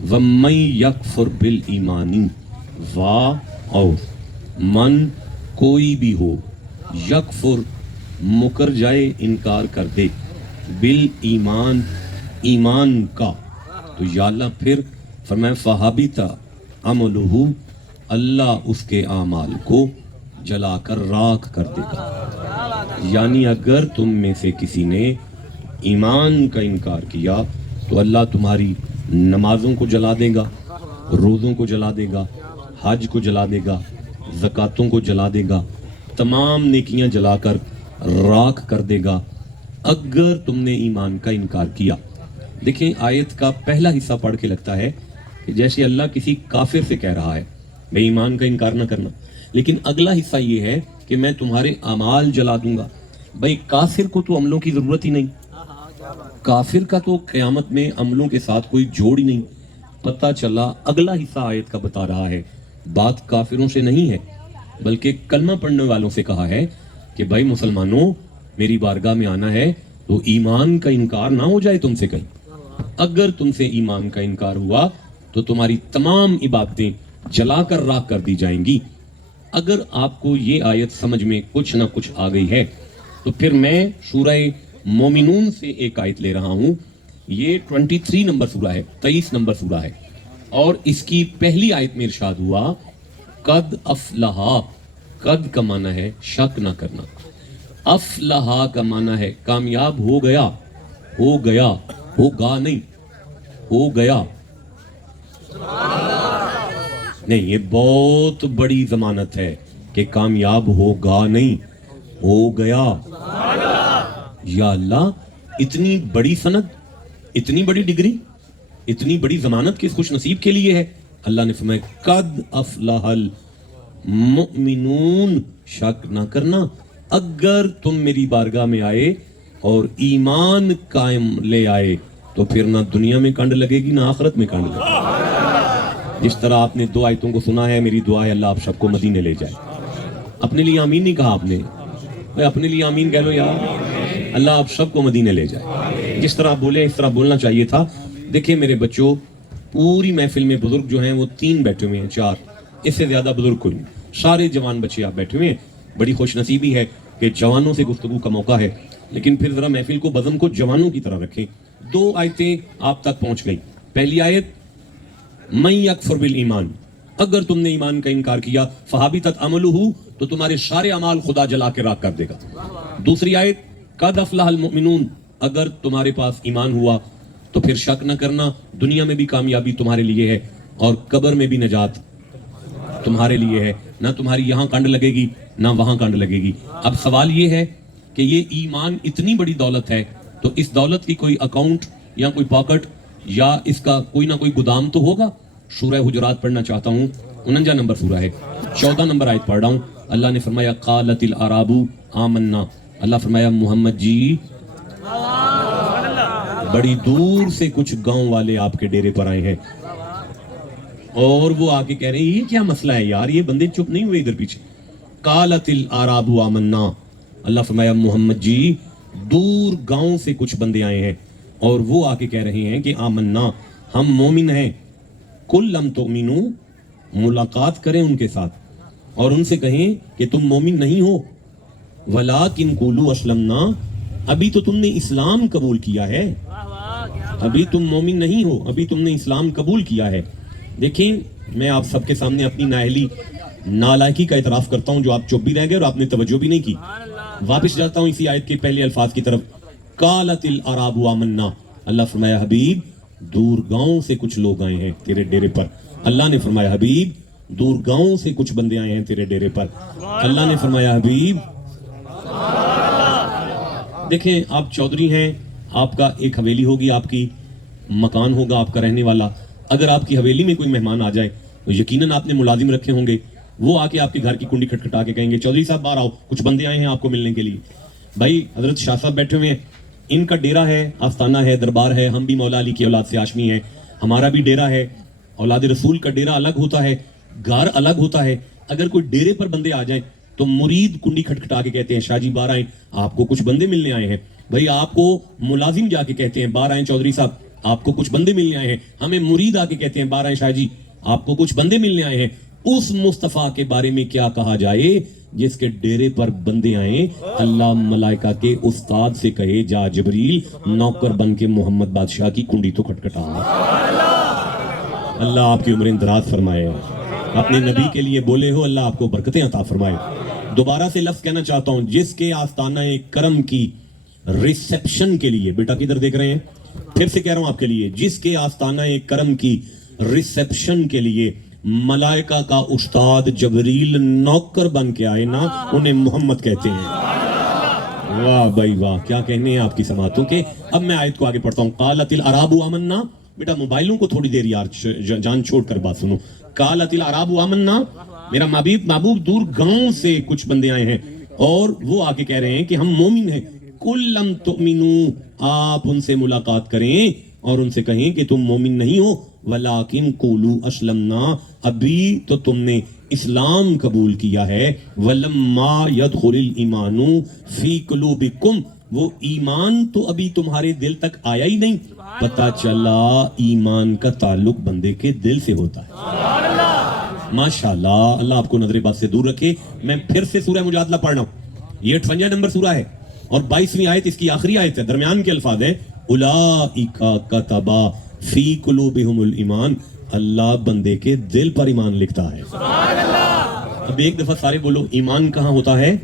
وَمَن یکفر بالایمانی اور من کوئی بھی ہو یکفر مکر جائے انکار کر دے بالایمان ایمان کا تو یا اللہ پھر فرمایا فَحَبِطَ عَمَلُهُ اللہ اس کے اعمال کو جلا کر راکھ کر دے گا. یعنی اگر تم میں سے کسی نے ایمان کا انکار کیا تو اللہ تمہاری نمازوں کو جلا دے گا، روزوں کو جلا دے گا، حج کو جلا دے گا، زکاتوں کو جلا دے گا، تمام نیکیاں جلا کر راکھ کر دے گا اگر تم نے ایمان کا انکار کیا. دیکھیں آیت کا پہلا حصہ پڑھ کے لگتا ہے کہ جیسے اللہ کسی کافر سے کہہ رہا ہے بے ایمان کا انکار نہ کرنا، لیکن اگلا حصہ یہ ہے کہ میں تمہارے اعمال جلا دوں گا. بھائی کافر کو تو عملوں کی ضرورت ہی نہیں، کافر کا تو قیامت میں عملوں کے ساتھ کوئی جوڑ ہی نہیں. پتہ چلا اگلا حصہ آیت کا بتا رہا ہے بات کافروں سے نہیں ہے بلکہ کلمہ پڑھنے والوں سے کہا ہے کہ بھائی مسلمانوں میری بارگاہ میں آنا ہے تو ایمان کا انکار نہ ہو جائے تم سے کہیں. اگر تم سے ایمان کا انکار ہوا تو تمہاری تمام عبادتیں جلا کر راکھ کر دی جائیں گی. اگر آپ کو یہ آیت سمجھ میں کچھ نہ کچھ آ گئی ہے تو پھر میں سورہ مومنون سے ایک آیت لے رہا ہوں. یہ 23 نمبر سورہ ہے، 23 نمبر سورہ ہے، اور اس کی پہلی آیت میں ارشاد ہوا قد افلحا. قد کا معنی ہے شک نہ کرنا، افلحا کا معنی ہے کامیاب ہو گیا، ہو گیا، ہوگا نہیں، ہو گیا. نہیں یہ بہت بڑی ضمانت ہے کہ کامیاب ہوگا نہیں، ہو گیا. یا اللہ اتنی بڑی سند، اتنی بڑی ڈگری، اتنی بڑی ضمانت کس خوش نصیب کے لیے ہے. اللہ نے فرمایا قد افلح المؤمنون، شک نہ کرنا اگر تم میری بارگاہ میں آئے اور ایمان قائم لے آئے تو پھر نہ دنیا میں کنڈ لگے گی نہ آخرت میں کنڈ لگے گی. جس طرح آپ نے دو آیتوں کو سنا ہے، میری دعا ہے اللہ آپ سب کو مدینے لے جائے. اپنے لیے آمین نہیں کہا آپ نے، اپنے لیے آمین کہہ لو یار، اللہ آپ سب کو مدینے لے جائے. جس طرح بولے اس طرح بولنا چاہیے تھا. دیکھیں میرے بچوں پوری محفل میں بزرگ جو ہیں وہ 3 بیٹھے ہوئے ہیں، 4 اس سے زیادہ بزرگ کوئی نہیں. سارے جوان بچے آپ بیٹھے ہوئے ہیں. بڑی خوش نصیبی ہے کہ جوانوں سے گفتگو کا موقع ہے، لیکن پھر ذرا محفل کو بزم کو جوانوں کی طرح رکھیں. 2 آیتیں آپ تک پہنچ گئی. پہلی آیت من یکفر بالایمان، اگر تم نے ایمان کا انکار کیا فحبطت عملہ تو تمہارے سارے اعمال خدا جلا کے راکھ کر دے گا. دوسری آیت قد افلح المؤمنون، اگر تمہارے پاس ایمان ہوا تو پھر شک نہ کرنا دنیا میں بھی کامیابی تمہارے لیے ہے اور قبر میں بھی نجات تمہارے لیے ہے. نہ تمہاری یہاں کنڈ لگے گی نہ وہاں کنڈ لگے گی. اب سوال یہ ہے کہ یہ ایمان اتنی بڑی دولت ہے تو اس دولت کی کوئی اکاؤنٹ یا کوئی پاکٹ یا اس کا کوئی نہ کوئی گودام تو ہوگا. سورہ حجرات پڑھنا چاہتا ہوں، 49 نمبر سورہ ہے، 14 نمبر آیت پڑھ رہا ہوں. اللہ نے فرمایا قالت الاعراب آمنا. اللہ فرمایا محمد جی بڑی دور سے کچھ گاؤں والے آپ کے ڈیرے پر آئے ہیں اور وہ آ کے کہہ رہے ہیں یہ کیا مسئلہ ہے یار، یہ بندے چپ نہیں ہوئے ادھر پیچھے. قالت الاعراب آمنا. اللہ فرمایا محمد جی دور گاؤں سے کچھ بندے آئے ہیں اور وہ آ کے کہہ رہے ہیں کہ آمنا ہم مومن ہیں. کل لم تؤمنو، ملاقات کریں ان کے ساتھ اور ان سے کہیں کہ تم مومن نہیں ہو. ولیکن قولوا اسلمنا، ابھی تو تم نے اسلام قبول کیا ہے، ابھی تم مومن نہیں ہو، ابھی تم نے اسلام قبول کیا ہے. دیکھیں میں آپ سب کے سامنے اپنی نااہلی نالائکی کا اعتراف کرتا ہوں جو آپ چپ بھی رہ گئے اور آپ نے توجہ بھی نہیں کی. واپس جاتا ہوں اسی آیت کے پہلے الفاظ کی طرف. قالت الاعراب آمنا. اللہ فرمایا حبیب دور گاؤں سے کچھ لوگ آئے ہیں تیرے ڈیرے پر. اللہ نے فرمایا حبیب دور گاؤں سے کچھ بندے آئے ہیں تیرے ڈیرے پر. اللہ نے فرمایا حبیب دیکھیں آپ چودھری ہیں، آپ کا ایک حویلی ہوگی، آپ کی مکان ہوگا آپ کا رہنے والا. اگر آپ کی حویلی میں کوئی مہمان آ جائے تو یقیناً آپ نے ملازم رکھے ہوں گے، وہ آ کے آپ کے گھر کی کنڈی کھٹکھٹا کے کہیں گے چودھری صاحب باہر آؤ کچھ بندے آئے ہیں آپ کو ملنے کے لیے. بھائی حضرت شاہ صاحب بیٹھے ہوئے ہیں، ان کا ڈیرا ہے، آستانہ ہے، دربار ہے. ہم بھی مولا علی کی اولاد سے ہاشمی ہیں، ہمارا بھی ڈیرا ہے. اولاد رسول کا ڈیرا الگ ہوتا ہے، گھر الگ ہوتا ہے. اگر کوئی ڈیرے پر بندے آ جائیں تو مرید کنڈی کھٹکھٹا کے کہتے ہیں شاہ جی باہر آئیں، آپ کو کچھ بندے ملنے آئے ہیں. بھائی آپ کو ملازم جا کے کہتے ہیں باہر آئیں چودھری صاحب آپ کو کچھ بندے ملنے آئے ہیں. ہمیں مرید آ کے کہتے ہیں 12 شاہ جی آپ کو کچھ بندے ملنے آئے ہیں, اس مصطفیٰ کے بارے میں کیا کہا جائے جس کے ڈیرے پر بندے آئیں؟ اللہ ملائکہ کے استاد سے کہے جا جبریل نوکر بن کے محمد بادشاہ کی کنڈی تو کھٹکھٹا. اللہ آپ کی عمریں دراز فرمائے, اپنے نبی کے لیے بولے ہو, اللہ آپ کو برکتیں عطا فرمائے. دوبارہ سے لفظ کہنا چاہتا ہوں, جس کے آستانہ کرم کی ریسیپشن کے لیے, بیٹا کدھر دیکھ رہے ہیں, پھر سے کہہ رہا ہوں آپ کے لیے, جس کے آستانہ کرم کی ریسیپشن کے لیے ملائکہ کا استاد جبریل نوکر بن کے آئے نا, انہیں محمد کہتے ہیں. واہ بھائی واہ, کیا کہنے ہیں آپ کی سماعتوں کے. اب میں آیت کو آگے پڑھتا ہوں. قالت الاعراب آمنا, بیٹا موبائلوں کو تھوڑی دیر یار جان چھوڑ کر بات سنو. قالت الاعراب آمنا, میرا محبوب دور گاؤں سے کچھ بندے آئے ہیں اور وہ آ کے کہہ رہے ہیں کہ ہم مومن ہیں. قل لم تؤمنوا, آپ ان سے ملاقات کریں اور ان سے کہیں کہ تم مومن نہیں ہو, ولیکن قولوا اسلمنا, ابھی تو تم نے اسلام قبول کیا ہے, ولما يدخل الایمان فی قلوبکم, وہ ایمان تو ابھی تمہارے دل تک آیا ہی نہیں. پتہ چلا ایمان کا تعلق بندے کے دل سے ہوتا ہے. ماشاءاللہ, اللہ آپ کو نظر بد سے دور رکھے. میں پھر سے سورہ مجادلہ پڑھ رہا ہوں, یہ 58 نمبر سورہ ہے اور 22ویں آیت اس کی آخری آیت ہے, درمیان کے الفاظ ہیں اولئک کتب فی قلوبہم الایمان, اللہ بندے کے دل پر ایمان لکھتا ہے. اب ایک دفعہ سارے بولو, ایمان کہاں ہوتا ہے؟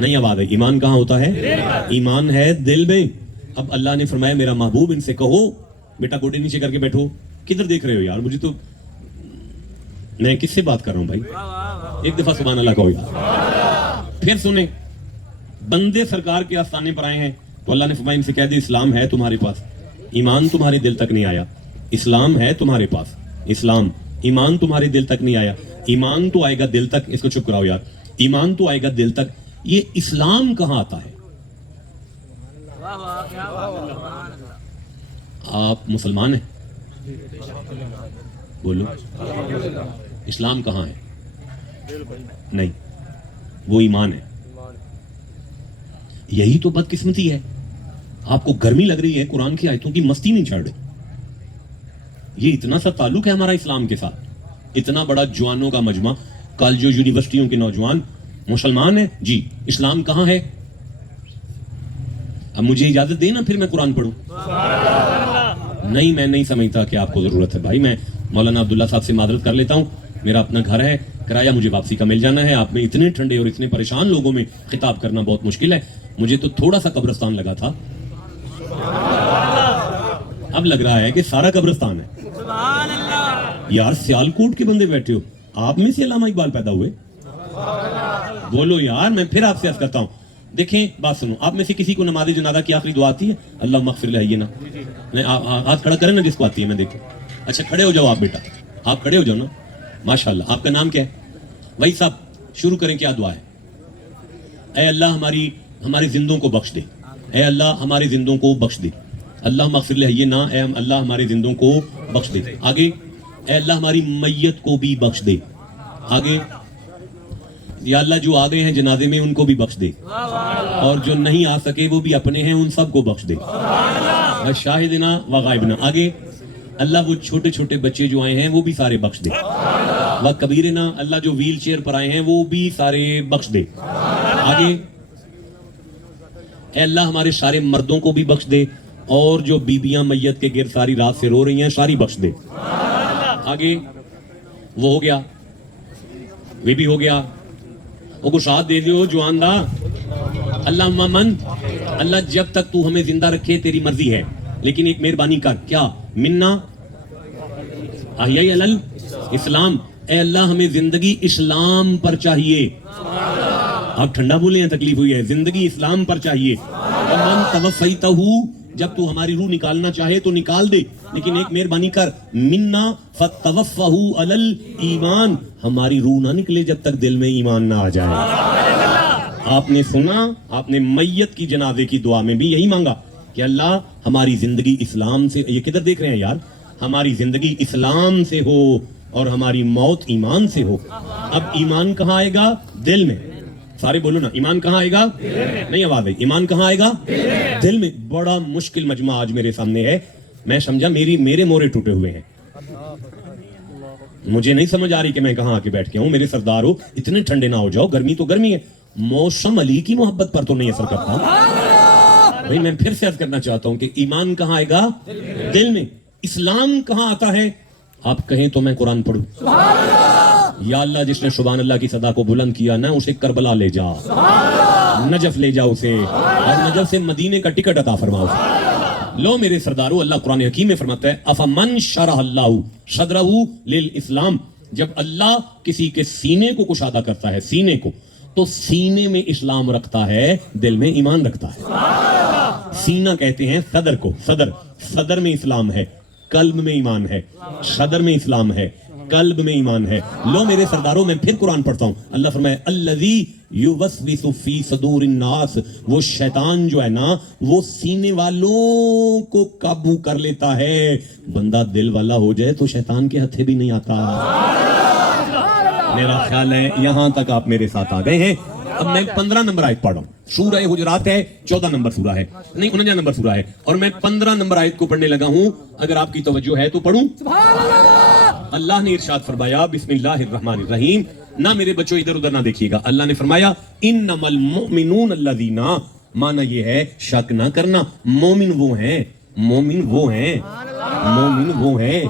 نہیں آواز ہے, ایمان کہاں ہوتا ہے؟ ایمان ہے دل میں. اب اللہ نے فرمایا میرا محبوب ان سے کہو, بیٹا گوٹے نیچے کر کے بیٹھو. کدھر دیکھ رہے ہو یار, مجھے تو, میں کس سے بات کر رہا ہوں بھائی؟ ایک دفعہ سبحان اللہ کہو یار. پھر سنیں, بندے سرکار کے آستانے پر آئے ہیں تو اللہ نے فرمایا ان سے کہہ دے اسلام ہے تمہارے پاس, ایمان تمہارے دل تک نہیں آیا. اسلام ہے تمہارے پاس, اسلام, ایمان تمہارے دل تک نہیں آیا. ایمان تو آئے گا دل تک, اس کو چپ کراؤ یار, ایمان تو آئے گا دل تک. یہ اسلام کہاں آتا ہے؟ آپ مسلمان ہیں؟ بولو, اسلام کہاں ہے؟ نہیں, وہ ایمان ہے. یہی تو بدقسمتی ہے. آپ کو گرمی لگ رہی ہے, قرآن کی آیتوں کی مستی نہیں چڑھ رہی. یہ اتنا سا تعلق ہے ہمارا اسلام کے ساتھ, اتنا بڑا جوانوں کا مجمع, کل جو یونیورسٹیوں کے نوجوان مسلمان ہیں جی, اسلام کہاں ہے؟ اب مجھے اجازت دے نا پھر میں قرآن پڑھوں. نہیں, میں نہیں سمجھتا کہ آپ کو ضرورت ہے. بھائی میں مولانا عبداللہ صاحب سے معذرت کر لیتا ہوں, میرا اپنا گھر ہے, کرایہ مجھے واپسی کا مل جانا ہے. آپ میں اتنے ٹھنڈے اور اتنے پریشان لوگوں میں خطاب کرنا بہت مشکل ہے. مجھے تو تھوڑا سا قبرستان لگا تھا, اب لگ رہا ہے کہ سارا قبرستان ہے. یار سیالکوٹ کے بندے بیٹھے ہو, آپ میں سے علامہ اقبال پیدا ہوئے؟ بولو یار. میں پھر آپ سے عرض کرتا ہوں, دیکھیں بات سنو, آپ میں سے کسی کو نماز جنازہ کی آخری دعا آتی ہے؟ اللہم اغفر لہینا, ہاتھ کھڑا کریں نا جس کو آتی ہے, میں دیکھوں. اچھا کھڑے ہو جاؤ آپ, بیٹا آپ کھڑے ہو جاؤ نا, ماشاءاللہ. آپ کا نام کیا ہے بھائی صاحب؟ شروع کریں, کیا دعا ہے؟ اے اللہ ہماری زندوں کو بخش دے, اے اللہ ہمارے زندوں کو بخش دے. اللہم اغفر لہینا, اے اللہ ہمارے زندوں کو بخش دے. آگے, اے اللہ ہماری میت کو بھی بخش دے. آگے, یا اللہ جو آ گئے ہیں جنازے میں ان کو بھی بخش دے, اور جو نہیں آ سکے وہ بھی اپنے ہیں, ان سب کو بخش دے. شاہدنا و غائبنا. آگے, اللہ وہ چھوٹے چھوٹے بچے جو آئے ہیں وہ بھی سارے بخش دے. و کبیرنا, اللہ جو ویل چیئر پر آئے ہیں وہ بھی سارے بخش دے. آگے, اے اللہ ہمارے سارے مردوں کو بھی بخش دے, اور جو بیبیاں میت کے گرد ساری رات سے رو رہی ہیں ساری بخش دے. آگے, وہ ہو گیا, وہ بھی ہو گیا. وہ کو ساتھ دے دیو جوان دا. اللہ من, اللہ جب تک تو ہمیں زندہ رکھے تیری مرضی ہے, لیکن ایک مہربانی کر. کیا؟ منا احیاء علی اسلام, اے اللہ ہمیں زندگی اسلام پر چاہیے. آپ ٹھنڈا بولے ہیں, تکلیف ہوئی ہے, زندگی اسلام پر چاہیے. ومن توفیتہ, جب تو ہماری روح نکالنا چاہے تو نکال دے, لیکن ایک مہربانی کر. منا فتوفہ علی الایمان, ہماری روح نہ نکلے جب تک دل میں ایمان نہ آ جائے. آپ نے سنا, آپ نے میت کی جنازے کی دعا میں بھی یہی مانگا کہ اللہ ہماری زندگی اسلام سے, یہ کدھر دیکھ رہے ہیں یار, ہماری زندگی اسلام سے ہو اور ہماری موت ایمان سے ہو. اب ایمان کہاں آئے گا؟ دل میں. سارے بولو نا, ایمان کہاں آئے گا؟ نہیں آواز ہے, ایمان کہاں آئے گا؟ دل میں. بڑا مشکل مجمع آج میرے سامنے ہے. میں سمجھا میرے مورے ٹوٹے ہوئے ہیں, مجھے نہیں سمجھ آ رہی کہ میں کہاں آ کے بیٹھ گیا ہوں. میرے سردار ہو, اتنے ٹھنڈے نہ ہو جاؤ, گرمی تو گرمی ہے, موسم علی کی محبت پر تو نہیں اثر کرتا. بھائی میں پھر سے عرض کرنا چاہتا ہوں کہ ایمان کہاں آئے گا؟ دل میں. اسلام کہاں آتا ہے؟ آپ کہیں تو میں قرآن پڑھوں. یا اللہ جس نے سبحان اللہ کی صدا کو بلند کیا نا, اسے کربلا لے جا, نجف لے جا اسے, اور نجف سے مدینے کا ٹکٹ عطا فرما اسے. لو میرے سردارو, اللہ قرآن حکیم میں فرماتا ہے افمن شرح اللہ صدرہ للاسلام, جب اللہ کسی کے سینے کو کشادہ کرتا ہے, سینے کو, تو سینے میں اسلام رکھتا ہے, دل میں ایمان رکھتا ہے. سینہ کہتے ہیں صدر کو, صدر میں اسلام ہے, قلب میں ایمان ہے. صدر میں اسلام ہے, قلب میں ایمان ہے. لو میرے سرداروں, میں پھر قرآن پڑھتا ہوں. اللہ فرمائے الذی یوسوس فی صدور الناس, وہ شیطان جو ہے نا وہ سینے والوں کو قابو کر لیتا ہے. بندہ دل والا ہو جائے تو شیطان کے ہتھے بھی نہیں آتا. میرا خیال ہے یہاں تک آپ میرے ساتھ آ گئے ہیں. اب میں 15 نمبر آیت پڑھ رہا ہوں. سورہ حجرات ہے, 14 نمبر سورہ ہے, نہیں 49 نمبر سورہ ہے, اور میں 15 نمبر آیت کو پڑھنے لگا ہوں. اگر آپ کی توجہ ہے تو پڑھوں. اللہ نے ارشاد فرمایا بسم اللہ الرحمن الرحیم. نہ میرے بچوں ادھر ادھر نہ دیکھیے گا. اللہ نے فرمایا انما المؤمنون الذین, مانا یہ ہے شک نہ کرنا, مومن وہ ہیں, مومن وہ ہیں, مومن وہ ہیں.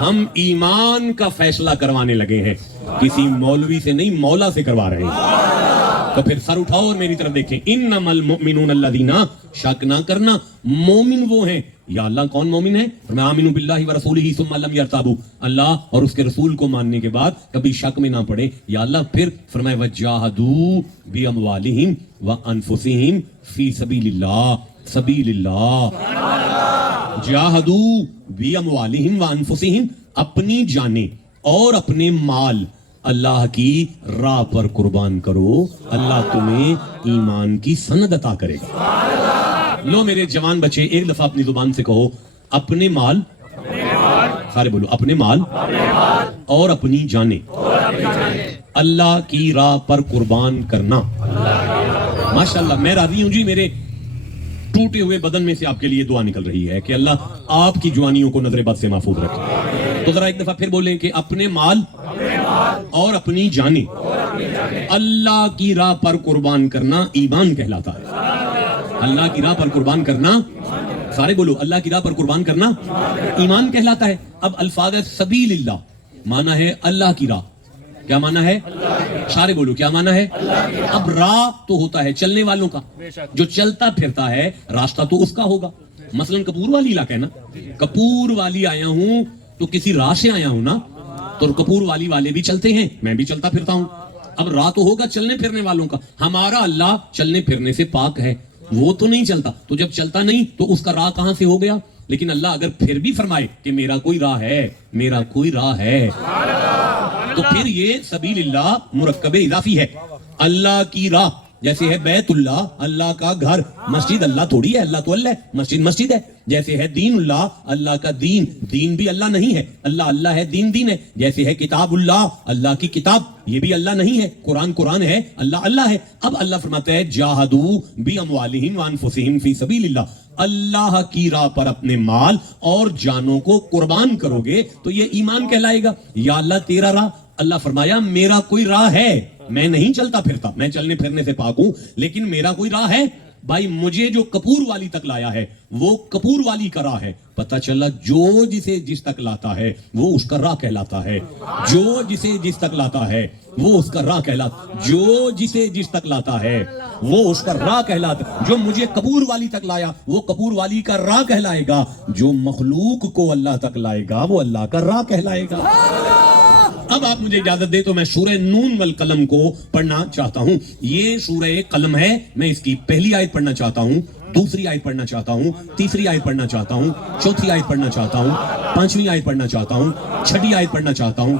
ہم ایمان کا فیصلہ کروانے لگے ہیں, کسی مولوی سے نہیں, مولا سے کروا رہے ہیں. تو پھر سر اٹھاؤ اور میری طرف دیکھیں. انما المؤمنون الذین, شک نہ کرنا, مومن وہ ہیں. یا اللہ کون مومن ہے؟ فرمایا آمنوا باللہ ورسولہ ثم لم یرتابوا, اللہ اور اس کے رسول کو ماننے کے بعد کبھی شک میں نہ پڑے. یا اللہ پھر فرمایا وجاہدوا باموالہم وانفسہم فی سبیل اللہ, سبیل اللہ. جاہدوا باموالہم وانفسہم, اپنی جانیں اور اپنے مال اللہ کی راہ پر قربان کرو, اللہ تمہیں ایمان کی سند عطا کرے گا. لو میرے جوان بچے, ایک دفعہ اپنی زبان سے کہو اپنے مال, سارے بولو اپنے مال اور اپنی جانیں اللہ کی راہ پر قربان کرنا. ماشاءاللہ میں راضی ہوں جی, میرے ٹوٹے ہوئے بدن میں سے آپ کے لیے دعا نکل رہی ہے کہ اللہ آپ کی جوانیوں کو نظر بد سے محفوظ رکھے. تو ذرا ایک دفعہ پھر بولیں کہ اپنے مال اور اپنی جانیں اللہ کی راہ پر قربان کرنا ایمان کہلاتا ہے. اللہ کی راہ پر قربان کرنا, سارے بولو اللہ کی راہ پر قربان کرنا ایمان کہلاتا ہے. اب الفاظ ہے سبیل اللہ, مانا ہے اللہ کی راہ. کیا مانا ہے؟ سارے بولو کیا مانا ہے؟ اب راہ تو ہوتا ہے چلنے والوں کا, جو چلتا پھرتا ہے راستہ تو اس کا ہوگا. مثلا کپور والی علاقہ ہے نا, کپور والی آیا ہوں تو کسی راہ سے آیا ہوں نا, تو کپور والی والے بھی چلتے ہیں, میں بھی چلتا پھرتا ہوں. اب راہ تو ہوگا چلنے پھرنے والوں کا. ہمارا اللہ چلنے پھرنے سے پاک ہے, وہ تو نہیں چلتا. تو جب چلتا نہیں تو اس کا راہ کہاں سے ہو گیا؟ لیکن اللہ اگر پھر بھی فرمائے کہ میرا کوئی راہ ہے, میرا کوئی راہ ہے, تو پھر یہ سبیل اللہ مرکب اضافی ہے. اللہ کی راہ جیسے ہے بیت اللہ, اللہ کا گھر. مسجد اللہ تھوڑی ہے, اللہ تو اللہ ہے, مسجد مسجد ہے. جیسے ہے دین اللہ, اللہ کا دین, دین بھی اللہ نہیں ہے, اللہ اللہ ہے, دین دین ہے. جیسے ہے کتاب اللہ, اللہ کی کتاب, یہ بھی اللہ نہیں ہے, قرآن قرآن ہے, اللہ اللہ ہے. اب اللہ فرماتا ہے جاہدوا باموالہم وانفسہم فی سبیل اللہ, اللہ کی راہ پر اپنے مال اور جانوں کو قربان کرو گے تو یہ ایمان کہلائے گا. یا اللہ تیرا راہ, اللہ فرمایا میرا کوئی راہ ہے, میں نہیں چلتا پھرتا, میں چلنے پھرنے سے پاک ہوں, لیکن میرا کوئی راہ ہے. بھائی مجھے جو کپور والی تک لایا ہے وہ کپور والی کا راہ ہے. پتہ چلا جو جسے جس تک لاتا ہے وہ اس کا راہ کہلاتا ہے, جو جسے جس تک لاتا ہے وہ اس کا راہ کہلاتا, جو جسے جس تک لاتا ہے وہ اس کا راہ کہلاتا. جو مجھے کپور والی تک لایا وہ کپور والی کا راہ کہلائے گا, جو مخلوق کو اللہ تک لائے گا وہ اللہ کا راہ کہلائے گا. اب آپ مجھے اجازت دے تو میں سورہ نون والقلم کو پڑھنا چاہتا ہوں. یہ سورہ قلم ہے, میں اس کی پہلی آیت پڑھنا چاہتا ہوں, دوسری آیت پڑھنا چاہتا ہوں, تیسری آیت پڑھنا چاہتا ہوں, چوتھی آیت پڑھنا چاہتا ہوں, پانچویں آیت پڑھنا چاہتا ہوں, چھٹی آیت پڑھنا چاہتا ہوں.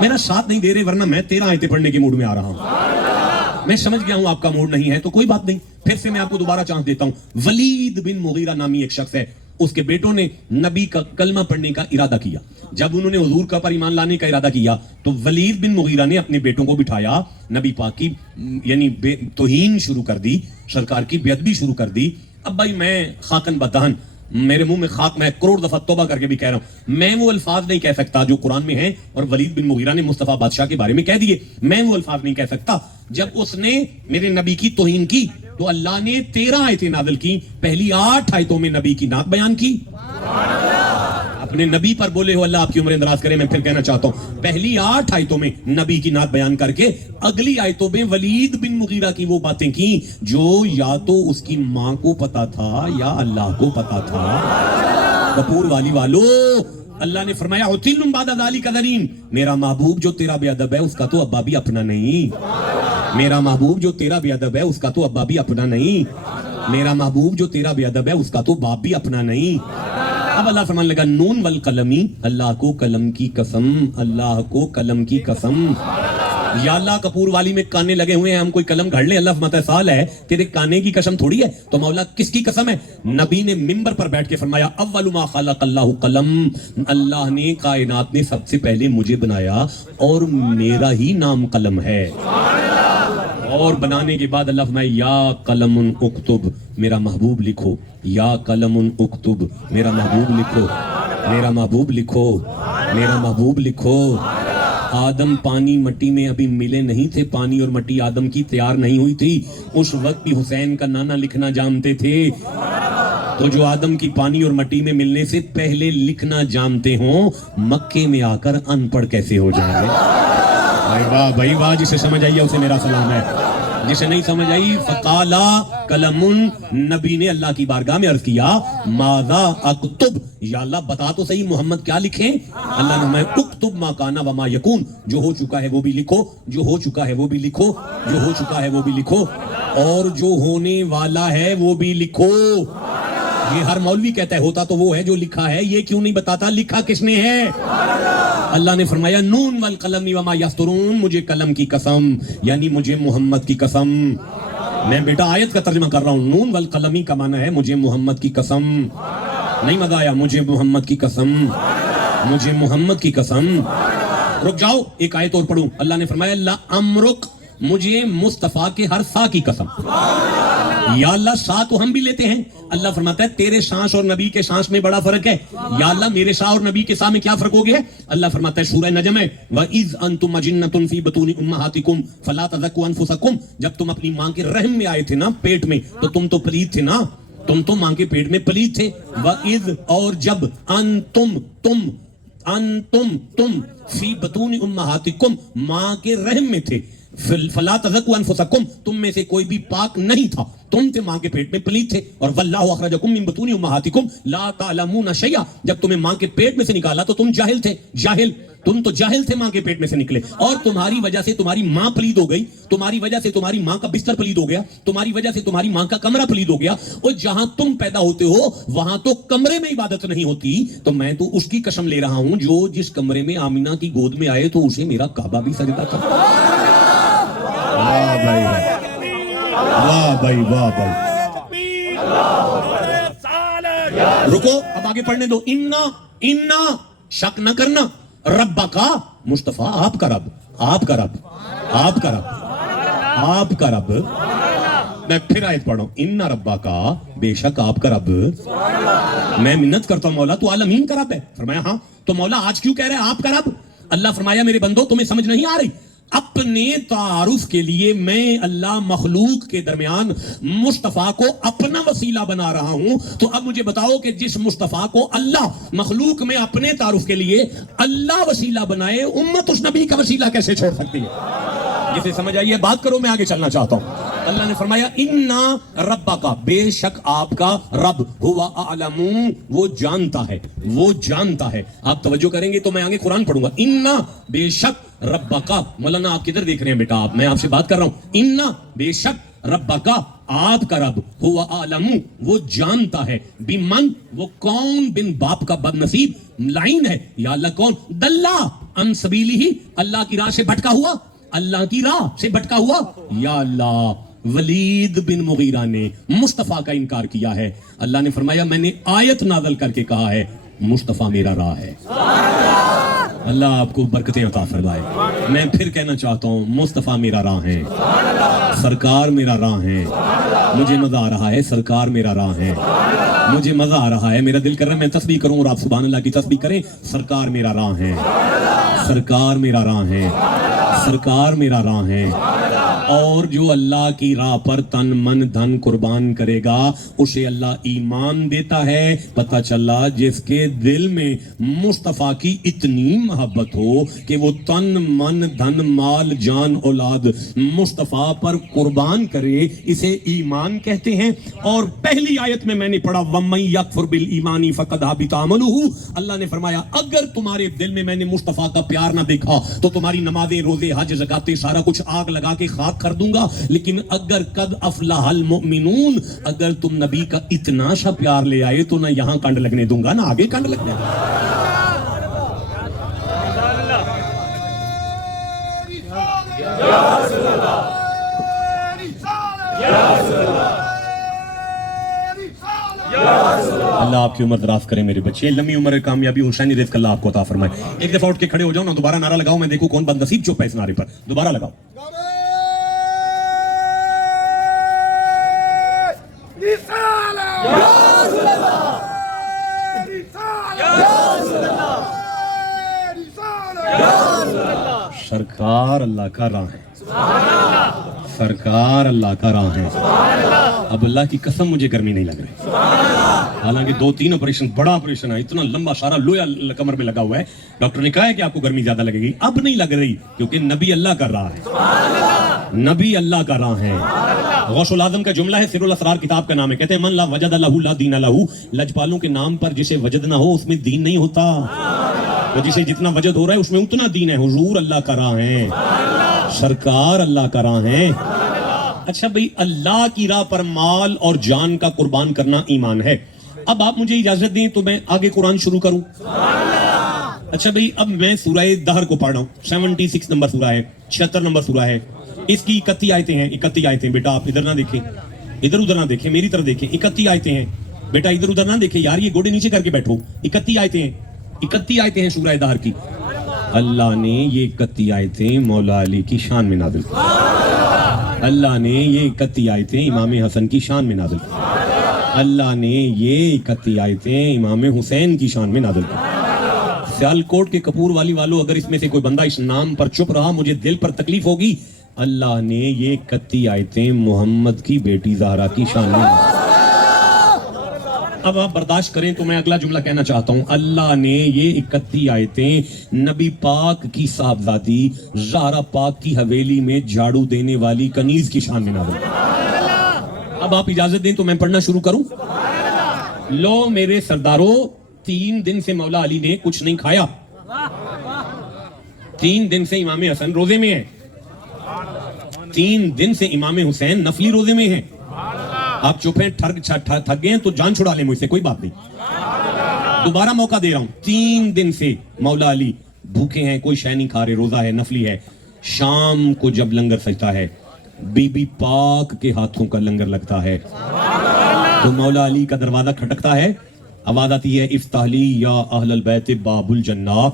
میرا ساتھ نہیں دے رہے ورنہ میں 13 آیتیں پڑھنے کے موڈ میں آ رہا ہوں. میں سمجھ گیا ہوں آپ کا موڈ نہیں ہے تو کوئی بات نہیں, پھر سے میں آپ کو دوبارہ چانس دیتا ہوں. ولید بن مغیرہ نامی ایک شخص ہے, اس کے بیٹوں نے نبی کا کلمہ پڑھنے کا ارادہ کیا. جب انہوں نے حضور کا پر ایمان لانے کا ارادہ کیا تو ولید بن مغیرہ نے اپنے بیٹوں کو بٹھایا, نبی پاک کی یعنی توہین شروع کر دی, سرکار کی بے ادبی شروع کر دی. اب بھائی میں خاکن بدہن میرے منہ میں خاک، میں کروڑ دفعہ توبہ کر کے بھی کہہ رہا ہوں، میں وہ الفاظ نہیں کہہ سکتا جو قرآن میں ہیں اور ولید بن مغیرہ نے مصطفیٰ بادشاہ کے بارے میں کہہ دیے. میں وہ الفاظ نہیں کہہ سکتا. جب اس نے میرے نبی کی توہین کی تو اللہ نے 13 آیتیں نازل کی. پہلی 8 آیتوں میں نبی کی نعت بیان کی. اپنے نبی پر بولے ہو اللہ آپ کی عمریں دراز کرے. میں پھر کہنا چاہتا ہوں، پہلی 8 آیتوں میں نبی کی نعت بیان کر کے اگلی آیتوں میں ولید بن مغیرہ کی وہ باتیں کی جو یا تو اس کی ماں کو پتا تھا یا اللہ کو پتا تھا. کپور والی والو، اللہ نے فرمایا عُتِلٌ بَعْدَ ذَلِكَ ذَنِيمٌ، میرا محبوب جو تیرا بے ادب ہے اس کا تو ابا بھی اپنا نہیں. میرا محبوب جو تیرا بے ادب ہے اس کا تو ابا بھی اپنا نہیں. میرا محبوب جو تیرا بے ادب ہے اس کا تو باپ بھی اپنا نہیں. اب اللہ فرمانے لگا نون والقلمی، اللہ کو قلم کی قسم، اللہ کو قلم کی قسم. یا اللہ کپور والی میں کانے لگے ہوئے ہیں، ہم کوئی قلم گھڑ لیں. اللہ فرماتا ہے سال ہے تیرے کانے کی قسم تھوڑی ہے. تو مولا کس کی قسم ہے؟ نبی نے منبر پر بیٹھ کے فرمایا اول ما خلق اللہ قلم، اللہ نے کائنات نے سب سے پہلے مجھے بنایا اور میرا ہی نام قلم ہے. اور بنانے کے بعد اللہ فرمائے یا قلم اکتب، میرا محبوب لکھو. یا قلم اکتب، میرا محبوب لکھو، میرا محبوب لکھو، میرا محبوب لکھو. آدم پانی مٹی میں ابھی ملے نہیں تھے، پانی اور مٹی آدم کی تیار نہیں ہوئی تھی. اس وقت بھی حسین کا نانا لکھنا جانتے تھے. تو جو آدم کی پانی اور مٹی میں ملنے سے پہلے لکھنا جانتے ہوں، مکے میں آ کر ان پڑھ کیسے ہو جائیں گے؟ واہ بھائی واہ، جسے سمجھ آئی ہے اسے میرا سلام ہے، جسے نہیں سمجھ آئی فقالا قلم، نبی نے اللہ کی بارگاہ میں عرض کیا ماذا اکتب، یا اللہ بتا تو صحیح محمد کیا لکھیں؟ اللہ نے اکتب ما کانا وما یکون، جو ہو چکا ہے وہ بھی لکھو، جو ہو چکا ہے وہ بھی لکھو، جو ہو چکا ہے وہ بھی لکھو، اور جو ہونے والا ہے وہ بھی لکھو. یہ ہر مولوی کہتا ہے ہوتا تو وہ ہے جو لکھا ہے، یہ کیوں نہیں بتاتا لکھا کس نے ہے؟ اللہ نے فرمایا نون والقلم وما یسطرون، مجھے قلم کی قسم، یعنی مجھے محمد کی قسم. میں بیٹا آیت کا ترجمہ کر رہا ہوں. نون والقلمی کا معنی ہے مجھے محمد کی قسم. نہیں مزہ آیا؟ مجھے محمد کی قسم، مجھے محمد کی قسم. رک جاؤ، ایک آیت اور پڑھوں. اللہ نے فرمایا لَأَمْرُكَ، مجھے مصطفیٰ کے ہر سا کی قسم. یا اللہ سا تو ہم بھی لیتے ہیں. اللہ فرماتا ہے تیرے سانس اور نبی کے سانس میں بڑا فرق ہے. یا اللہ میرے سا اور نبی کے سا میں کیا فرق ہو گیا ہے؟ اللہ فرماتا ہے سورہ نجم ہے وَإِذْ أَنْتُمْ أَجِنَّةٌ فِي بُطُونِ أُمَّهَاتِكُمْ فَلَا تَزَكُّوا أَنفُسَكُمْ، جب تم اپنی ماں کے رحم میں آئے تھے نا، پیٹ میں، تو تم تو پلید تھے نا، تم تو ماں کے پیٹ میں پلید تھے. وَإِذْ، اور جب، انتم تم فی بطون امہاتکم، ماں کے رحم میں تھے، فلا تزکوا انفسکم، تم میں سے کوئی بھی پاک نہیں تھا، تم تھے ماں کے پیٹ میں پلید تھے. اور واللہ اخرجکم من بطون امہاتکم لا تعلمون شیئا، جب تمہیں ماں کے پیٹ میں سے نکالا تو تم جاہل تھے. جاہل، تم تو جاہل تھے، ماں کے پیٹ میں سے نکلے، اور تمہاری وجہ سے تمہاری ماں پلید ہو گئی، تمہاری وجہ سے تمہاری ماں کا بستر پلید ہو گیا، تمہاری وجہ سے تمہاری ماں کا کمرہ پلید ہو گیا. اور جہاں تم پیدا ہوتے ہو وہاں تو کمرے میں عبادت نہیں ہوتی. تو میں تو اس کی قسم لے رہا ہوں جو جس کمرے میں آمینہ کی گود میں آئے تو اسے میرا کعبہ بھی سجدہ کرتا. واہ بھائی واہ بھائی واہ بھائی. رکو اب آگے پڑھنے دو. انا شک نہ کرنا، ربا کا، مصطفیٰ آپ کا رب، آپ کا رب، آپ کا رب، آپ کا رب. میں پھر آیت پڑھ رہا ہوں. ان ربا کا، بے شک آپ کا رب. میں منت کرتا ہوں مولا تو عالمین کا رب ہے. فرمایا ہاں. تو مولا آج کیوں کہہ رہے ہیں آپ کا رب؟ اللہ فرمایا میرے بندو تمہیں سمجھ نہیں آ رہی؟ اپنے تعارف کے لیے میں اللہ مخلوق کے درمیان مصطفیٰ کو اپنا وسیلہ بنا رہا ہوں. تو اب مجھے بتاؤ کہ جس مصطفیٰ کو اللہ مخلوق میں اپنے تعارف کے لیے اللہ وسیلہ بنائے، امت اس نبی کا وسیلہ کیسے چھوڑ سکتی ہے؟ جسے سمجھ آئیے بات کرو، میں آگے چلنا چاہتا ہوں. اللہ نے فرمایا انا ربا کا، بے شک آپ کا رب، ہوا اعلم، وہ جانتا ہے، وہ جانتا ہے. آپ توجہ کریں گے تو میں آگے قرآن پڑھوں گا. انا بے شک ربا کا، مولانا آپ کدھر دیکھ رہے ہیں بیٹا؟ آپ، میں آپ سے بات کر رہا ہوں. انا بے شک ربا کا، آپ کا رب، ہوا اعلم، وہ جانتا ہے، بمن، وہ کون، بن باپ کا بد نصیب لائن ہے. یا اللہ کون؟ دلہ عن سبیلہ، اللہ کی راہ سے بھٹکا ہوا، اللہ کی راہ سے بھٹکا ہوا. یا اللہ ولید بن مغیرہ نے مصطفیٰ کا انکار کیا ہے. اللہ نے فرمایا میں نے آیت نازل کر کے کہا ہے مصطفیٰ میرا راہ ہے. اللہ آپ کو برکتیں عطا فرمائے. میں پھر کہنا چاہتا ہوں مصطفیٰ میرا راہ ہے، سرکار میرا راہ ہے. مجھے مزہ آ رہا ہے، سرکار میرا راہ ہے. مجھے مزہ آ رہا ہے, میرا دل کر رہا ہے میں تسبیح کروں اور آپ سبحان اللہ کی تسبیح کریں. سرکار میرا راہ ہے, سرکار میرا راہ ہے, سرکار میرا راہ ہے. اور جو اللہ کی راہ پر تن من دھن قربان کرے گا اسے اللہ ایمان دیتا ہے. پتہ چلا جس کے دل میں مصطفیٰ کی اتنی محبت ہو کہ وہ تن من دھن مال جان اولاد مصطفیٰ پر قربان کرے, اسے ایمان کہتے ہیں. اور پہلی آیت میں نے پڑھا وَمَن يَكْفُرْ بِالْإِيمَانِ فَقَدْ حَبِطَ عَمَلُهُ. اللہ نے فرمایا اگر تمہارے دل میں نے مصطفیٰ کا پیار نہ دیکھا تو تمہاری نمازیں روزے حج زکاتیں سارا کچھ آگ لگا کے خاک کر دوں گا. لیکن اگر قد افلح المؤمنون, اگر تم نبی کا اتنا سا پیار لے آئے تو نہ یہاں کنڈ لگنے دوں گا نہ آگے کنڈ لگنے دوں گا. اللہ آپ کی عمر دراز کرے میرے بچے, لمبی عمر کامیابی حسینی رزق اللہ آپ کو عطا فرمائے. ایک دفعہ اٹھ کے کھڑے ہو جاؤ نا, دوبارہ نعرہ لگاؤ, میں دیکھوں کون بد نصیب چپ ہے اس نعرے پر. دوبارہ لگاؤ. سرکار اللہ کا راہ ہے, سرکار اللہ کا راہ ہے. اب اللہ کی قسم مجھے گرمی نہیں لگ رہی, حالانکہ 2-3 آپریشن, بڑا آپریشن ہے, اتنا لمبا سارا لویا کمر میں لگا ہوا ہے. ڈاکٹر نے کہا ہے کہ آپ کو گرمی زیادہ لگے گی, اب نہیں لگ رہی کیونکہ نبی اللہ کا راہ ہے, نبی اللہ کا راہ ہے. غوث العظم کا جملہ ہے, سر الاسرار کتاب کا نام ہے, کہتے ہیں من لا وجد لہ لا دین لہ. لجپالوں کے نام پر جسے وجد نہ ہو اس میں دین نہیں ہوتا, تو جسے جتنا وجد ہو رہا ہے اس میں اتنا دین ہے. حضور اللہ کا راہ ہے, سرکار اللہ کا راہ ہے. اچھا بھئی, اللہ کی راہ پر مال اور جان کا قربان کرنا ایمان ہے. اب آپ مجھے اجازت دیں تو میں آگے قرآن شروع کروں. اچھا بھئی, اب میں سورہ دہر کو پڑھ رہا ہوں. 76 نمبر سورہ ہے, 76 نمبر سورہ ہے. اس کی 31 آیتیں ہیں. 31 آیتیں. بیٹا آپ ادھر نہ دیکھیں, ادھر ادھر نہ دیکھیں, میری طرف دیکھیں. 31 آیتیں ہیں بیٹا, ادھر ادھر نہ دیکھیں یار, یہ گوڑے نیچے کر کے بیٹھو. 31 آیتیں ہیں, 31 آیتیں ہیں سورہ دہر کی. اللہ نے یہ 31 آیتیں مولا علی کی شان میں نازل کی. اللہ نے یہ 31 آیتیں امام حسن کی شان میں نازل کی. اللہ نے یہ 31 آیتیں امام حسین کی شان میں نازل کی. سیالکوٹ کے کپور والی والوں, اگر اس میں سے کوئی بندہ اس نام پر چپ رہا مجھے دل پر تکلیف ہوگی. اللہ نے یہ 31 آیتیں محمد کی بیٹی زہرا کی شان میں نازل کی. اب آپ برداشت کریں تو میں اگلا جملہ کہنا چاہتا ہوں. اللہ نے یہ 31 آیتیں نبی پاک کی صاحبزادی زہرا پاک کی حویلی میں جھاڑو دینے والی کنیز کی شان میں نازل کی. اب آپ اجازت دیں تو میں پڑھنا شروع کروں. لو میرے سرداروں, 3 دن سے مولا علی نے کچھ نہیں کھایا. 3 دن سے امام حسن روزے میں ہے. 3 دن سے امام حسین نفلی روزے میں ہیں. آپ چپ ہیں, تھک گئے ہیں تو جان چھڑا لیں مجھ سے, کوئی بات نہیں. دوبارہ موقع دے رہا ہوں. 3 دن سے مولا علی بھوکے ہیں, کوئی شے نہیں کھا رہے, روزہ ہے, نفلی ہے. شام کو جب لنگر سجتا ہے, بی بی پاک کے ہاتھوں کا لنگر لگتا ہے, تو مولا علی کا دروازہ کھٹکتا ہے. آواز آتی ہے افتح لی یا اہل البیت باب الجنہ,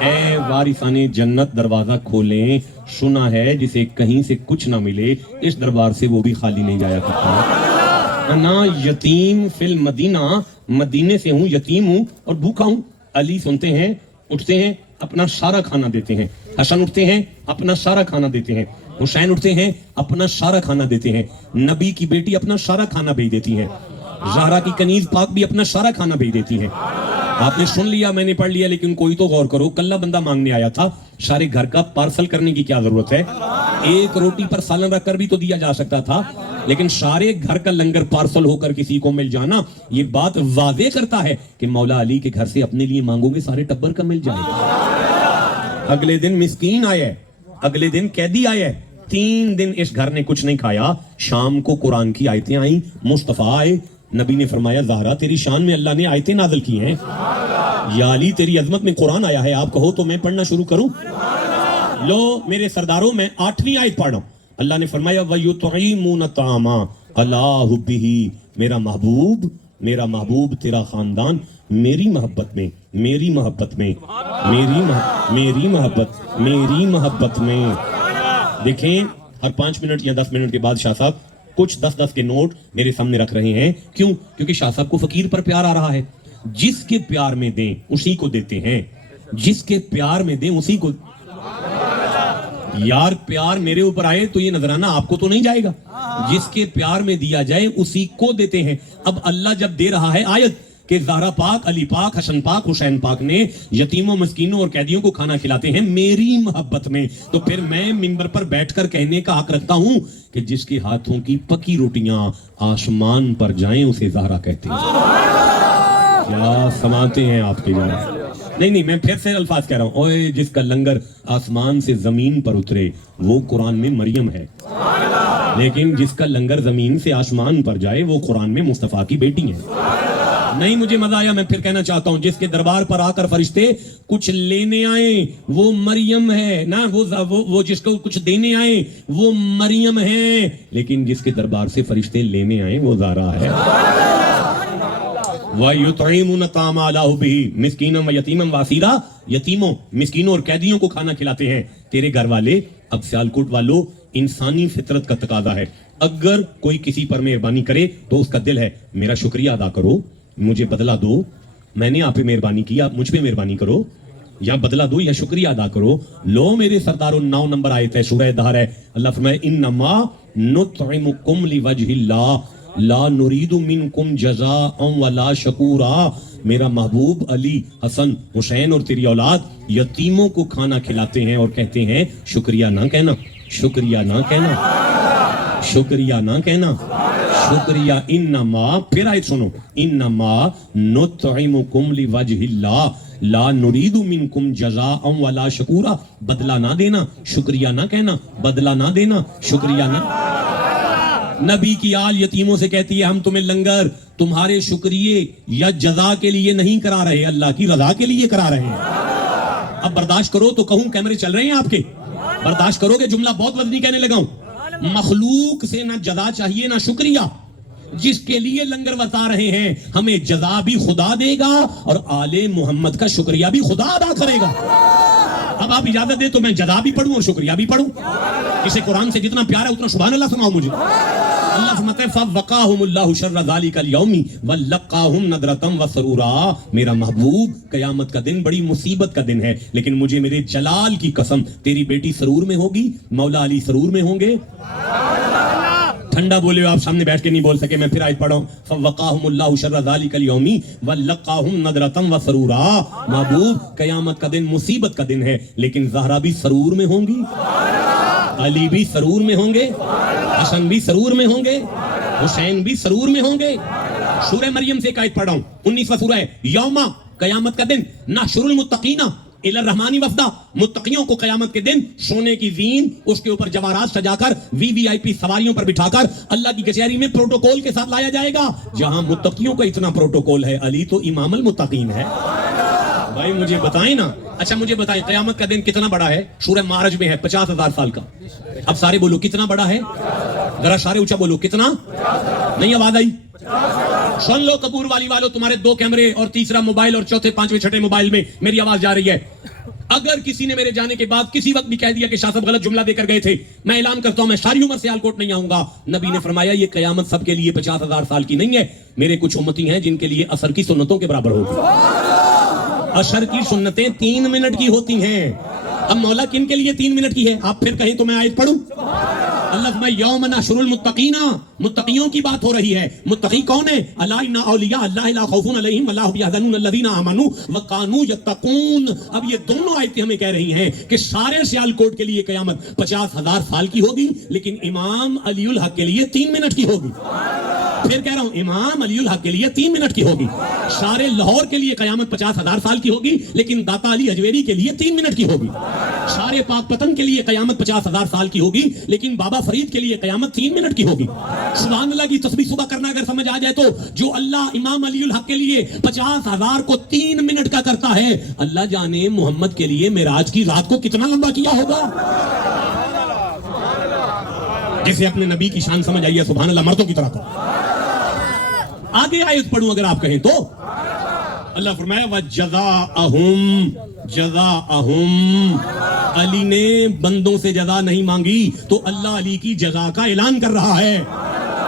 اے وارثان جنت دروازہ کھولیں. سنا ہے جسے کہیں سے کچھ نہ ملے اس دربار سے وہ بھی خالی نہیں جایا کرتا. انا یتیم فی المدینہ, مدینے سے ہوں, یتیم ہوں اور بھوکا ہوں. علی سنتے ہیں, اٹھتے ہیں, اپنا سارا کھانا دیتے ہیں. حسن اٹھتے ہیں, اپنا سارا کھانا دیتے ہیں. حسین اٹھتے ہیں, اپنا سارا کھانا دیتے ہیں. نبی کی بیٹی اپنا سارا کھانا بھیج دیتی ہیں. زہرا کی کنیز پاک بھی اپنا سارا کھانا بھیج دیتی ہیں. آپ نے سن لیا, میں نے پڑھ لیا, لیکن کوئی تو غور کرو. کلہ بندہ مانگنے آیا تھا, سارے گھر کا پارسل کرنے کی کیا ضرورت ہے؟ ایک روٹی پر سالن رکھ کر بھی تو دیا جا سکتا تھا, لیکن سارے گھر کا لنگر پارسل ہو کر کسی کو مل جانا یہ بات واضح کرتا ہے کہ مولا علی کے گھر سے اپنے لیے مانگو گے سارے ٹبر کا مل جائے گا. اگلے دن مسکین آئے, اگلے دن قیدی آئے. 3 دن اس گھر نے کچھ نہیں کھایا. شام کو قرآن کی آیتیں آئیں, مصطفیٰ آئے, نبی نے فرمایا زہرا تیری شان میں اللہ نے آیتیں نازل کی ہیں. یا علی تیری عظمت میں قرآن آیا ہے, آپ کہو تو میں پڑھنا شروع کروں. لو میرے سرداروں, میں 8ویں آیت پڑھ رہا ہوں. اللہ نے فرمایا وَيُطْعِمُونَ الطَّعَامَ عَلَىٰ حُبِّهِ, میرا محبوب تیرا خاندان میری محبت میں, میری محبت میں, میری محبت میں. دیکھیں ہر 5 منٹ یا 10 منٹ کے بعد شاہ صاحب کچھ 10-10 کے نوٹ میرے سامنے رکھ رہے ہیں. کیوں؟ کیونکہ شاہ صاحب کو فقیر پر پیار آ رہا ہے. جس کے پیار میں دیں اسی کو دیتے ہیں, جس کے پیار میں دیں اسی کو. یار پیار میرے اوپر آئے تو یہ نظرانہ آپ کو تو نہیں جائے گا, جس کے پیار میں دیا جائے اسی کو دیتے ہیں. اب اللہ جب دے رہا ہے آیت کہ زہرا پاک, علی پاک, حسن پاک, حسین پاک نے یتیموں, مسکینوں اور قیدیوں کو کھانا کھلاتے ہیں میری محبت میں, تو پھر میں منبر پر بیٹھ کر کہنے کا حق رکھتا ہوں کہ جس کے ہاتھوں کی پکی روٹیاں آسمان پر جائیں اسے زہرا کہتے ہیں. کیا سماتے ہیں آپ کے جانب؟ نہیں, میں پھر سے الفاظ کہہ رہا ہوں. اوے جس کا لنگر آسمان سے زمین پر اترے وہ قرآن میں مریم ہے, لیکن جس کا لنگر زمین سے آسمان پر جائے وہ قرآن میں مصطفیٰ کی بیٹی ہے. نہیں مجھے مزہ آیا, میں پھر کہنا چاہتا ہوں, جس کے دربار پر آ کر فرشتے کچھ لینے آئیں وہ مریم ہے نا, وہ جس کو کچھ دینے آئیں وہ مریم ہے, لیکن جس کے دربار سے فرشتے لینے آئیں وہ زہرا ہے. وَيُطْعِمُونَ الطَّعَامَ عَلَىٰ حُبِّهِ مِسْكِينًا وَيَتِيمًا وَأَسِيرًا, یتیموں, مسکینوں اور قیدیوں کو کھانا کھلاتے ہیں تیرے گھر والے. اب سیالکوٹ والو, انسانی فطرت کا تقاضا ہے, اگر کوئی کسی پر مہربانی کرے تو اس کا دل ہے میرا شکریہ ادا کرو, مجھے بدلہ دو, میں نے آپ پہ مہربانی کی, آپ مجھ پہ مہربانی کرو, یا بدلہ دو یا شکریہ ادا کرو. لو میرے سردارو 9 نمبر آیت ہے, سورہ دہر ہے. اللہ فرمائے انما نطعمکم لوجہ اللہ لا نرید منکم جزاء ولا شکورا. میرا محبوب علی, حسن, حسین اور تیری اولاد یتیموں کو کھانا کھلاتے ہیں اور کہتے ہیں شکریہ نہ کہنا, شکریہ نہ کہنا, شکریہ نہ کہنا, شکریہ. انما, پھر آیت سنو, انما نطعمکم لوجہ اللہ لا نرید منکم جزاء ولا شکورا. بدلہ نہ دینا, شکریہ نہ کہنا, بدلہ نہ دینا, شکریہ نہ. نبی کی آل یتیموں سے کہتی ہے ہم تمہیں لنگر تمہارے شکریہ یا جزا کے لیے نہیں کرا رہے, اللہ کی رضا کے لیے کرا رہے ہیں. اب برداشت کرو تو کہوں, کیمرے چل رہے ہیں آپ کے, برداشت کرو کہ جملہ بہت وزنی کہنے لگا ہوں. مخلوق سے نہ جزا چاہیے نہ شکریہ, جس کے لیے لنگر بتا رہے ہیں ہمیں جزا بھی خدا دے گا اور آل محمد کا شکریہ بھی خدا ادا کرے گا. اب آپ اجازت دیں تو میں جزا بھی پڑھوں اور شکریہ بھی پڑھوں. کسی قرآن سے جتنا پیارا ہے اتنا سبحان اللہ سناؤ مجھے. اللہ فرماتا ہے فَوَقَاهُمُ اللَّهُ شَرَّ ذَلِكَ الْيَوْمِ وَلَّقَّاهُمْ نَضْرَةً وَسُرُورًا. میرا محبوب, قیامت کا دن بڑی مصیبت کا دن ہے, لیکن مجھے میرے جلال کی قسم تیری بیٹی سرور میں ہوگی, مولا علی سرور میں ہوں گے. ٹھنڈا بولے, آپ سامنے بیٹھ کے نہیں بول سکے, میں پھر آیت پڑھوں. فَوَقَاهُمُ اللَّهُ شَرَّ ذَلِكَ الْيَوْمِ وَلَّقَّاهُمْ نَضْرَةً وَسُرُورًا. محبوب قیامت کا دن مصیبت کا دن ہے, لیکن زہرا بھی سرور میں ہوں گی, علی بھی سرور میں ہوں گے, حسن بھی سرور میں ہوں گے, حسین بھی سرور میں ہوں گے. سورہ مریم سے ایک آیت پڑھ رہا ہوں, 19واں سورہ ہے. یوما, قیامت کا دن, نحشر المتقین الی الرحمن وفدا. متقیوں کو قیامت کے دن سونے کی زین, اس کے اوپر جواہرات سجا کر VIP سواریوں پر بٹھا کر اللہ کی کچہری میں پروٹوکول کے ساتھ لایا جائے گا. جہاں متقیوں کا اتنا پروٹوکول ہے, علی تو امام المتقین ہے. بھائی مجھے بتائیں نا, اچھا مجھے بتائیں قیامت کا دن کتنا بڑا ہے؟ سورہ معرج میں ہے 50,000 سال کا. اب سارے بولو کتنا بڑا ہے, ذرا سارے اونچا بولو کتنا. نہیں آواز آئی؟ سن لو کپور والی والو, تمہارے 2 کیمرے اور تیسرا موبائل اور چوتھے 5ویں 6ٹھے موبائل میں میری آواز جا رہی ہے. اگر کسی نے میرے جانے کے بعد کسی وقت بھی کہہ دیا کہ شاہ صاحب غلط جملہ دے کر گئے تھے, میں اعلان کرتا ہوں میں ساری عمر سیالکوٹ نہیں آؤں گا. نبی نے فرمایا یہ قیامت سب کے لیے 50,000 سال کی نہیں ہے, میرے کچھ امتی ہیں جن کے لیے عصر کی سنتوں کے برابر ہوگی. عصر کی سنتیں 3 منٹ کی ہوتی ہیں. اب مولا کن کے لیے 3 منٹ کی ہے, آپ پھر کہیں تو میں آیت پڑھوں. اللہ فرمائے یوم نحشر المتقین, متقیوں کی بات ہو رہی ہے. متقی کون ہے؟ الا ان اولیاء اللہ لا خوف علیہم ولا هم يحزنون الذین آمنوا وكانوا يتقون. اب یہ دونوں آیتیں ہمیں کہہ رہی ہیں کہ سارے سیالکوٹ کے لیے قیامت 50,000 سال کی ہوگی, لیکن امام علی الحق کے لیے 3 منٹ کی ہوگی. پھر کہہ رہا ہوں امام علی الحق کے لیے 3 منٹ کی ہوگی. سارے لاہور کے لیے قیامت 50,000 سال کی ہوگی, لیکن داتا علی اجویری کے لیے 3 منٹ کی ہوگی. سارے پاک پتن کے لیے قیامت 50,000 سال کی ہوگی, لیکن بابا فرید کے لیے قیامت 3 منٹ کی ہوگی. سبحان اللہ کی تسبیح صبح کرنا اگر سمجھ آ جائے تو جو اللہ امام علی الحق کے لیے 50,000 کو 3 منٹ کا کرتا ہے, اللہ جانے محمد کے لیے معراج کی رات کو کتنا لمبا کیا ہوگا. جسے اپنے نبی کی شان سمجھ آئی ہے سبحان اللہ مردوں کی طرح کا. آگے آیت پڑھوں اگر آپ کہیں تو, اللہ فرمایا وَجَزَاءَهُمْ جَزَاءَهُمْ. علی نے بندوں سے جزا نہیں مانگی تو اللہ علی کی جزا کا اعلان کر رہا ہے.